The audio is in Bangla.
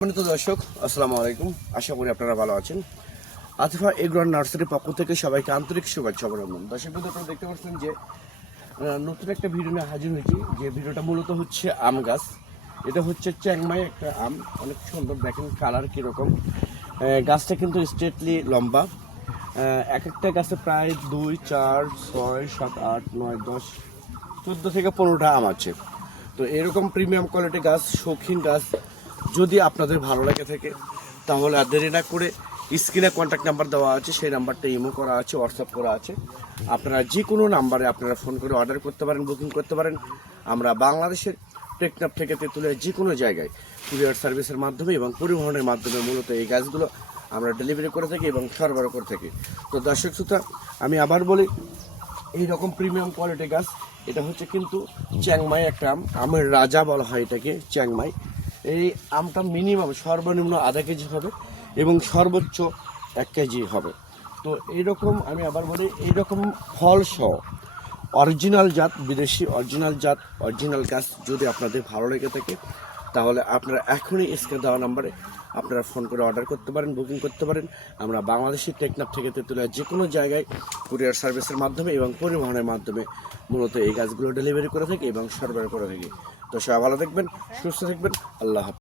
সম্মানিত দর্শক, আসসালামু আলাইকুম। আশা করি আপনারা ভালো আছেন। আতিফা এগ্রো নার্সারির পক্ষ থেকে সবাইকে আন্তরিক শুভেচ্ছা অভিনন্দন। দর্শক বন্ধু, আপনারা দেখতে পাচ্ছেন যে নতুন একটা ভিডিও নিয়ে হাজির হয়েছি। যে ভিডিওটা মূলত হচ্ছে আম গাছ। এটা হচ্ছে চ্যাংমাই একটা আম, অনেক সুন্দর। দেখেন কালার কীরকম। গাছটা কিন্তু স্ট্রেটলি লম্বা। এক একটা গাছে প্রায় 2, 4, 6, 7, 8, 9, 10, 14 থেকে 15টা আম আছে। তো এরকম প্রিমিয়াম কোয়ালিটি গাছ, শৌখিন গাছ যদি আপনাদের ভালো লাগে থাকে, তাহলে আর দেরি না করে স্ক্রিনে কন্ট্যাক্ট নাম্বার দেওয়া আছে, সেই নাম্বারটা ইমো করা আছে, হোয়াটসঅ্যাপ করা আছে। আপনারা যে কোনো নাম্বারে আপনারা ফোন করে অর্ডার করতে পারেন, বুকিং করতে পারেন। আমরা বাংলাদেশের টেকনাফ থেকে তেঁতুলিয়া যে কোনো জায়গায় কুরিয়ার সার্ভিসের মাধ্যমে এবং পরিবহনের মাধ্যমে মূলত এই গাছগুলো আমরা ডেলিভারি করে থাকি এবং সরবরাহ করে থাকি। তো দর্শক শ্রোতা, আমি আবার বলি, এই রকম প্রিমিয়াম কোয়ালিটি গাছ, এটা হচ্ছে কিন্তু চ্যাংমাই একটা আম, আমের রাজা বলা হয় এটাকে, চ্যাংমাই। এই আমটা মিনিমাম সর্বনিম্ন আধা কেজি হবে এবং সর্বোচ্চ 1 কেজি হবে। তো এইরকম আমি আবার বলি, এইরকম ফল সহ অরিজিনাল জাত, বিদেশি অরিজিনাল জাত, অরিজিনাল গাছ যদি আপনাদের ভালো লেগে থাকে, তাহলে আপনারা এখনই স্ক্রিনে দেওয়া নাম্বারে আপনারা ফোন করে অর্ডার করতে পারেন, বুকিং করতে পারেন। আমরা বাংলাদেশের টেকনাফ থেকে তেঁতুলিয়া যে কোনো জায়গায় কুরিয়ার সার্ভিসের মাধ্যমে এবং পরিবহনের মাধ্যমে মূলত এই গাছগুলো ডেলিভারি করে থাকি এবং সরবরাহ করে থাকি। তো সবাই ভালো থাকবেন, সুস্থ থাকবেন। আল্লাহ হাফেজ।